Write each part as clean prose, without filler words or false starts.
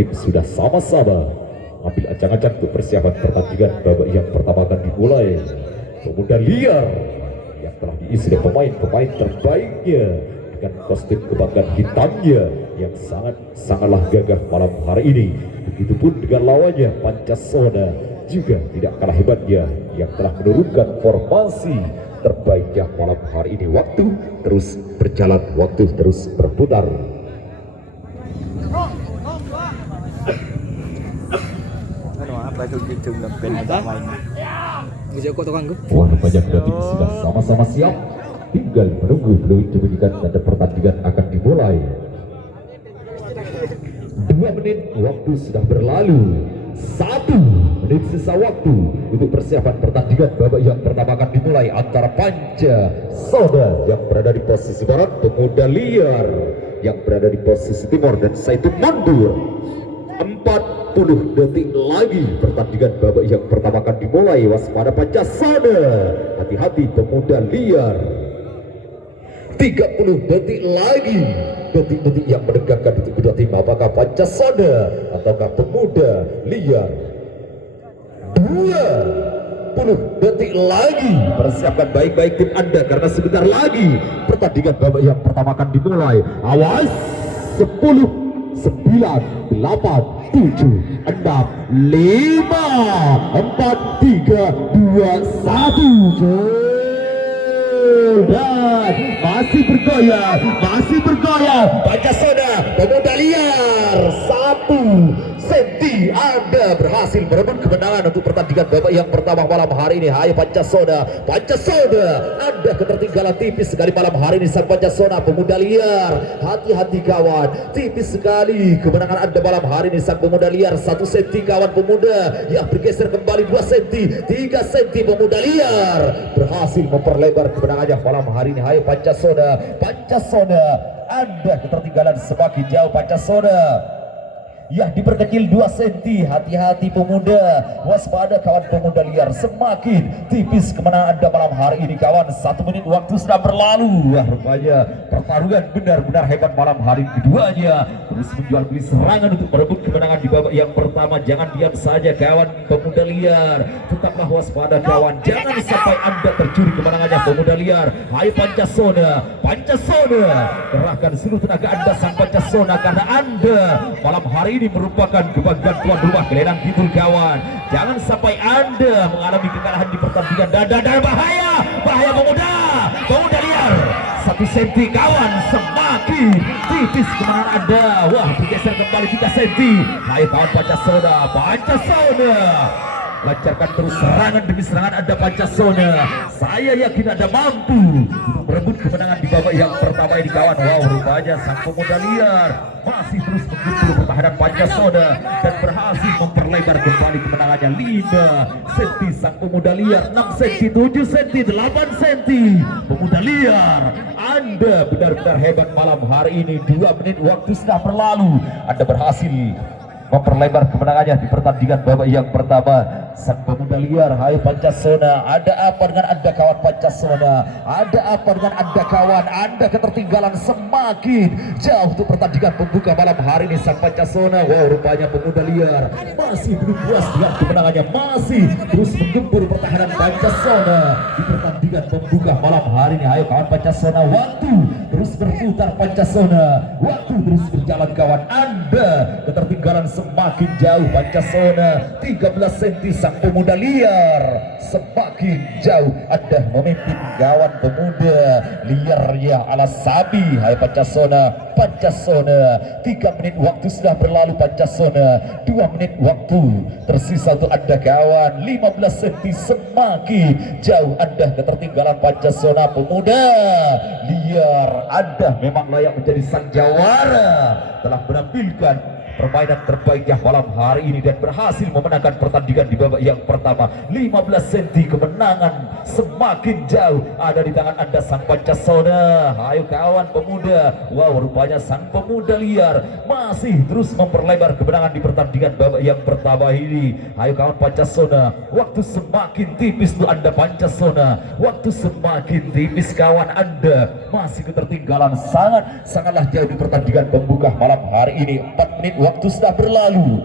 tim sudah sama-sama ambil acang-acang untuk persiapan pertandingan babak yang pertama akan dimulai. Pemuda liar yang telah diisi oleh pemain-pemain terbaiknya dengan kostum kebanggaan hitamnya yang sangatlah gagah malam hari ini. Begitupun dengan lawannya Pancasona juga tidak kalah hebatnya yang telah menurunkan formasi terbaiknya malam hari ini. Waktu terus berjalan, waktu terus berputar. Apa itu gitu pen main. Bisa kok tukang gue. Wah, banyak tim sudah sama-sama siap. Tinggal menunggu peluit diberikan dan pertandingan akan dimulai. 2 menit waktu sudah berlalu. 1 menit sisa waktu untuk persiapan pertandingan babak yang pertama akan dimulai antara Pancasona yang berada di posisi barat, Pemuda Liar yang berada di posisi timur, dan Saitun mundur. 40 detik lagi pertandingan babak yang pertama akan dimulai. Waspada Pancasona, hati-hati Pemuda Liar. 30 detik lagi, detik-detik yang menegangkan untuk kedua tim. Apakah Pancasona ataukah Pemuda Liar? 20 detik lagi, persiapkan baik-baik tim Anda karena sebentar lagi pertandingan babak yang pertama akan dimulai. Awas, 10, 9, 8, 7, 6, 5, 4, 3, 2, 1. Dan masih bergoyang Pancasona, Pemuda Liar. 1 senti Anda berhasil merebut kemenangan untuk pertandingan babak yang pertama malam hari ini. Hayo Pancasona, Anda ketertinggalan tipis sekali malam hari ini. Sang Pancasona, Pemuda Liar, hati-hati kawan, tipis sekali kemenangan Anda malam hari ini. Sang Pemuda Liar 1 senti kawan, Pemuda yang bergeser kembali 2 senti, 3 senti. Pemuda Liar berhasil memperlebar kemenangannya malam hari ini. Hayo Pancasona, Anda ketertinggalan semakin jauh. Pancasona ya diperkecil 2 senti, hati-hati Pemuda, waspada kawan. Pemuda Liar semakin tipis kemenangan Anda malam hari ini kawan. 1 menit waktu sudah berlalu. Wah, rupanya pertarungan benar-benar hebat malam hari keduanya. Terus menjual beli serangan untuk merebut kemenangan di babak yang pertama. Jangan diam saja kawan Pemuda Liar, tetaplah waspada kawan, jangan sampai Anda tercuri kemenangannya Pemuda Liar. Hai Pancasona, kerahkan seluruh tenaga Anda sang Pancasona, karena Anda malam hari ini merupakan kebanggaan tuan rumah Gelenang Kidul kawan. Jangan sampai Anda mengalami kekalahan di pertandingan. Dan bahaya Pemuda Liar 1 senti kawan, semakin tipis kemenangan Anda. Wah, bergeser kembali 3 senti. Hai kawan Pancasona, lancarkan terus serangan demi serangan Anda Pancasona. Saya yakin Anda mampu untuk merebut kemenangan di babak yang pertama ini kawan. Wow, rupanya sang Pemuda Liar masih terus menggempur pertahanan Pancasona dan berhasil memperlebar kembali kemenangannya. 5 senti sang Pemuda Liar, 6 senti, 7 senti, 8 senti. Pemuda Liar, Anda benar-benar hebat malam hari ini. 2 menit waktu sudah berlalu. Anda berhasil memperlebar kemenangannya di pertandingan babak yang pertama. Sang Pemuda Liar, hai Pancasona, ada apa dengan Anda kawan Pancasona? Ada apa dengan Anda kawan? Anda ketertinggalan semakin jauh untuk pertandingan pembuka malam hari ini. Sang Pancasona, wow, rupanya Pemuda Liar masih belum puas dengan kemenangannya, masih terus menggempur pertahanan Pancasona di pertandingan pembuka malam hari ini. Ayo kawan Pancasona, waktu terus berputar Pancasona, waktu terus berjalan kawan. Anda ketertinggalan semakin jauh Pancasona, 13 senti. Sang Pemuda Liar semakin jauh. Anda memimpin kawan Pemuda Liar ya ala sabi. Hai Pancasona, 3 menit waktu sudah berlalu Pancasona. 2 menit waktu tersisa untuk Anda kawan. 15 senti semakin jauh Anda ketertinggalan Pancasona. Pemuda Liar, Anda memang layak menjadi sang jawara, telah menampilkan permainan terbaiknya malam hari ini dan berhasil memenangkan pertandingan di babak yang pertama. 15 senti kemenangan semakin jauh ada di tangan Anda sang Pancasona. Ayo kawan Pemuda, wow, rupanya sang Pemuda Liar masih terus memperlebar kemenangan di pertandingan babak yang pertama ini. Ayo kawan Pancasona, waktu semakin tipis tuh Anda Pancasona, waktu semakin tipis kawan. Anda masih ketertinggalan sangatlah jauh di pertandingan pembuka malam hari ini. 4 menit waktu sudah berlalu.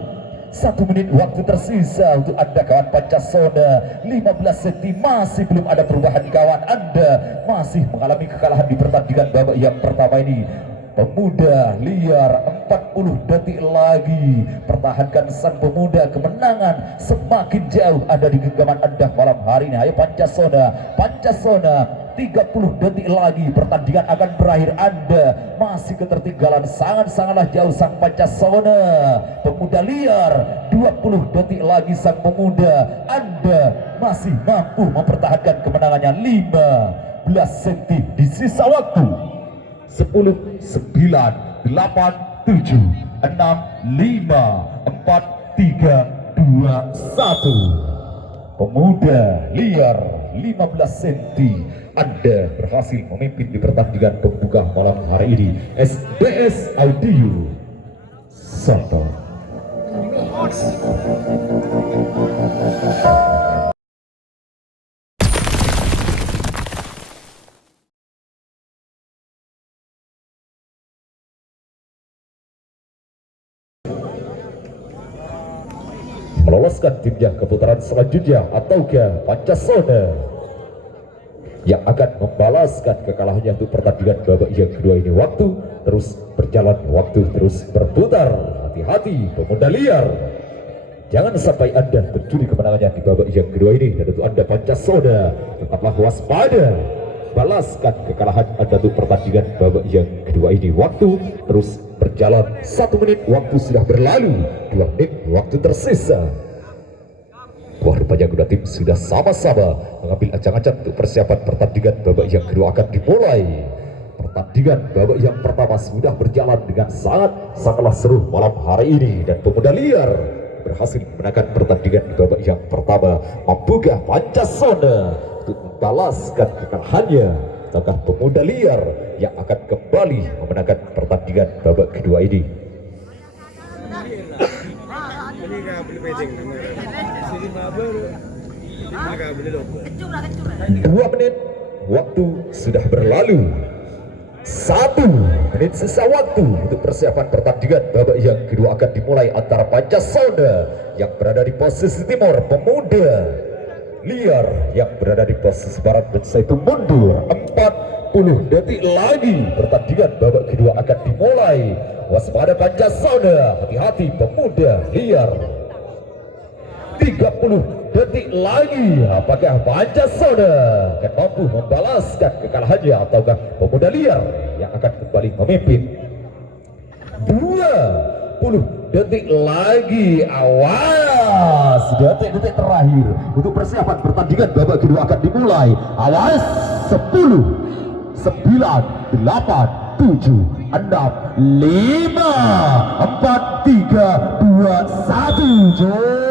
1 menit waktu tersisa untuk Anda kawan Pancasona. 15 cm masih belum ada perubahan kawan. Anda masih mengalami kekalahan di pertandingan babak yang pertama ini. Pemuda liar 40 detik lagi. Pertahankan sang pemuda, kemenangan semakin jauh ada di genggaman Anda malam hari ini. Ayo Pancasona, Pancasona, 30 detik lagi pertandingan akan berakhir. Anda masih ketertinggalan sangatlah jauh sang Pancasona. Pemuda liar 20 detik lagi sang pemuda. Anda masih mampu mempertahankan kemenangannya. 15 cm di sisa waktu. 10, 9, 8, 7, 6, 5, 4, 3, 2, 1. Pemuda liar 15 cm. Anda berhasil memimpin di pertandingan pembuka malam hari ini. SBS Audio Soto. Meloloskan timnya ke putaran selanjutnya ataukah Pancasona yang akan membalaskan kekalahannya untuk pertandingan babak yang kedua ini. Waktu terus berjalan, waktu terus berputar. Hati-hati pemuda liar, jangan sampai Anda mencuri kemenangannya di babak yang kedua ini. Dan untuk Anda Pancasona, tetaplah waspada, balaskan kekalahan Anda untuk pertandingan babak yang kedua ini. Waktu terus berjalan, 1 menit waktu sudah berlalu, 2 menit waktu tersisa. Wah, rupanya kedua tim sudah sama-sama mengambil acang-acang untuk persiapan pertandingan babak yang kedua akan dimulai. Pertandingan babak yang pertama sudah berjalan dengan sangatlah seru malam hari ini, dan pemuda liar berhasil memenangkan pertandingan di babak yang pertama. Mampukah Pancasona untuk membalaskan kekalahannya, ataukah pemuda liar yang akan kembali memenangkan pertandingan babak kedua ini? 2 menit waktu sudah berlalu. 1 menit sisa waktu untuk persiapan pertandingan babak yang kedua akan dimulai antara Pancasona yang berada di posisi timur, pemuda liar yang berada di posisi barat, dan saya itu mundur. 40 detik lagi pertandingan babak kedua akan dimulai. Waspada Pancasona, hati-hati pemuda liar. 30 detik lagi, apakah Pancasona akan mampu membalaskan kekalahannya ataukah pemuda liar yang akan kembali memimpin? 20 detik lagi, awas, detik-detik terakhir untuk persiapan pertandingan babak kedua akan dimulai. Awas, 10, 9, 8, 7, 6, 5, 4, 3, 2, 1.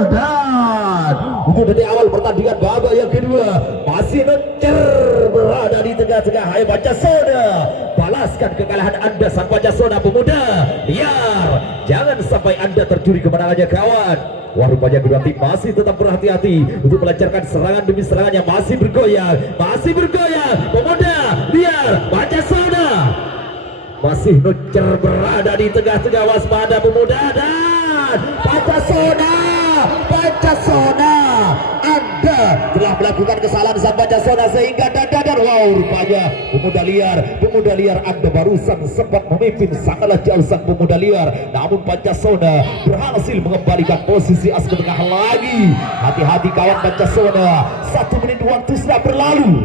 Dan untuk detik awal pertandingan babak yang kedua masih mencer berada di tengah-tengah. Hai Pancasona, balaskan kekalahan Anda sang Pancasona pemuda liar. Jangan sampai Anda tercuri kemenangannya kawan. Wah, rupanya kedua tim masih tetap berhati-hati untuk melancarkan serangan demi serangan yang masih bergoyang. Pemuda liar Pancasona masih mencer berada di tengah-tengah. Waspada pemuda dan Pancasona. Anda telah melakukan kesalahan sang Pancasona sehingga dan wow, rupanya pemuda liar Anda barusan sempat memimpin sangatlah jauh sang pemuda liar, namun Pancasona berhasil mengembalikan posisi as ke tengah lagi. Hati-hati kawan Pancasona, 1 menit waktu sudah berlalu.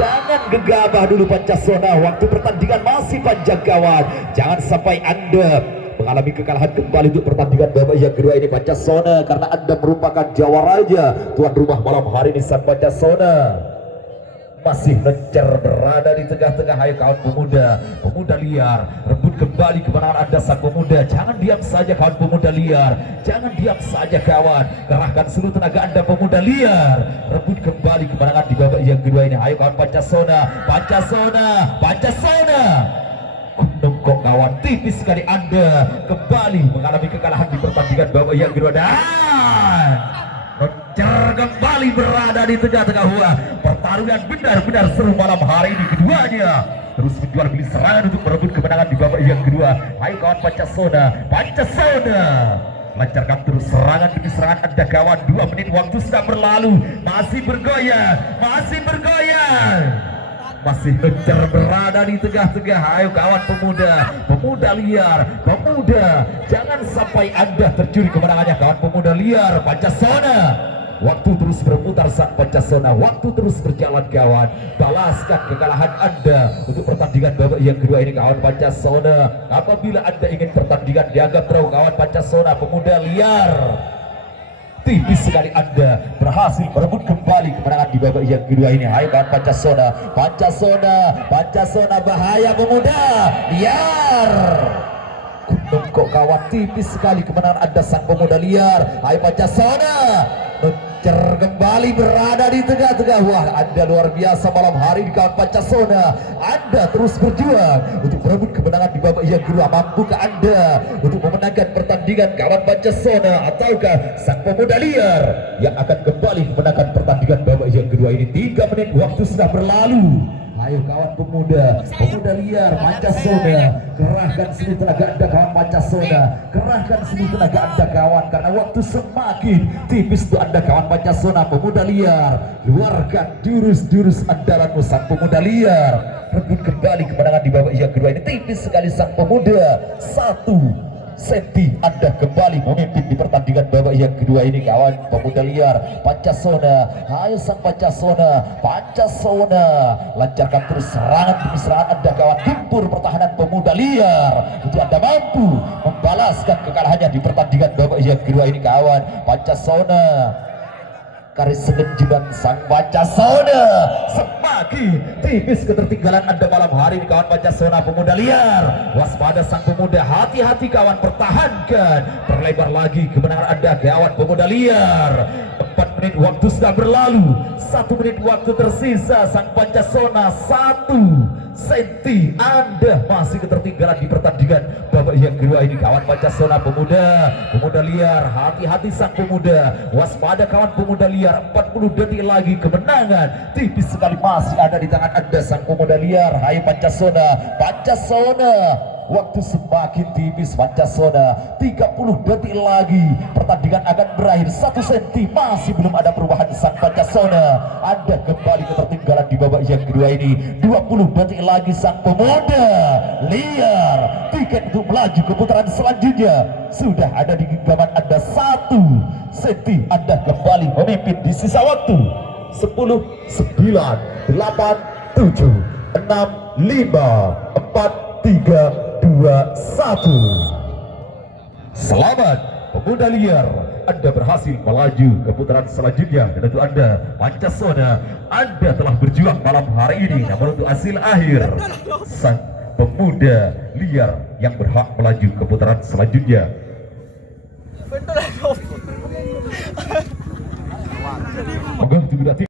Jangan gegabah dulu Pancasona, waktu pertandingan masih panjang kawan. Jangan sampai Anda mengalami kekalahan kembali untuk pertandingan babak yang kedua ini Pancasona, karena Anda merupakan jawaranya tuan rumah malam hari ini sang Pancasona. Masih mencer berada di tengah-tengah. Ayo kawan pemuda liar, rebut kembali kemenangan Anda sang pemuda. Jangan diam saja kawan pemuda liar, jangan diam saja kawan, kerahkan seluruh tenaga Anda pemuda liar, rebut kembali kemenangan di babak yang kedua ini. Ayo kawan Pancasona. Kok kawan, tipis sekali Anda kembali mengalami kekalahan di pertandingan babak yang kedua, dan mencer kembali berada di tengah-tengah. Pertarungan benar-benar seru malam hari ini. Keduanya terus menjual beli serangan untuk merebut kemenangan di babak yang kedua. Ayo kawan Pancasona, Pancasona lancarkan terus serangan demi serangan. Ada kawan, 2 menit waktu sudah berlalu, masih bergoyang, masih bergoyang, masih kejar berada di tengah-tengah. Ayo kawan pemuda liar, pemuda, jangan sampai Anda tercuri kemenangannya kawan pemuda liar. Pancasona, waktu terus berputar saat Pancasona, waktu terus berjalan kawan. Balaskan kekalahan Anda untuk pertandingan babak yang kedua ini kawan Pancasona. Apabila Anda ingin pertandingan dianggap draw kawan Pancasona pemuda liar, tipis sekali Anda berhasil merebut kembali kemenangan di babak yang kedua ini. Hai kawan Pancasona, Pancasona bahaya pemuda liar. Kok kawan, tipis sekali kemenangan Anda sang pemuda liar. Hai Pancasona, mencer kembali berada di tengah-tengah. Wah, Anda luar biasa malam hari di kawan Pancasona. Anda terus berjuang untuk merebut kemenangan di babak yang kedua. Mampukah Anda untuk memenangkan pertandingan kawan Pancasona, ataukah sang pemuda liar yang akan kembali memenangkan pertandingan babak yang kedua ini? 3 menit waktu sudah berlalu. Ayo kawan pemuda liar Pancasona, kerahkan seluruh tenaga Anda kawan Pancasona, kerahkan seluruh tenaga Anda kawan, karena waktu semakin tipis untuk Anda kawan Pancasona pemuda liar. Luarkan jurus-jurus andalanmu sang pemuda liar, rebut kembali kemenangan di babak yang kedua ini. Tipis sekali sang pemuda, 1 senti Anda kembali memimpin di pertandingan babak yang kedua ini kawan pemuda liar Pancasona. Ayo sang Pancasona, lancarkan terus serangan demi serangan Anda kawan. Gempur pertahanan pemuda liar untuk Anda mampu membalaskan kekalahannya di pertandingan babak yang kedua ini kawan Pancasona. Garis semenjudan sang Pancasona, semakin tipis ketertinggalan Anda malam hari ini kawan Pancasona pemuda liar. Waspada sang pemuda, hati-hati kawan, pertahankan, perlebar lagi kemenangan Anda kawan pemuda liar. 4 menit waktu sudah berlalu, 1 menit waktu tersisa. Sang Pancasona 1 senti Anda masih ketertinggalan di pertandingan babak yang kedua ini kawan Pancasona pemuda liar. Hati-hati sang pemuda, waspada kawan pemuda liar. 40 detik lagi kemenangan tipis sekali masih ada di tangan Anda sang pemuda liar. Hai Pancasona, waktu semakin tipis Pancasona. 30 detik lagi pertandingan akan berakhir. 1 senti masih belum ada perubahan sang Pancasona. Anda kembali ketertinggalan di babak yang kedua ini. 20 detik lagi sang pemuda liar. Tiket untuk melaju ke putaran selanjutnya sudah ada di genggaman Anda. 1 senti Anda kembali memimpin di sisa waktu 10, 9, 8, 7, 6, 5, 4, 3, 2, 1. Selamat pemuda liar, Anda berhasil melaju ke putaran selanjutnya. Dan untuk Anda Pancasona, Anda telah berjuang malam hari ini, namun untuk hasil akhir sang pemuda liar yang berhak melaju ke putaran selanjutnya. Betul lah.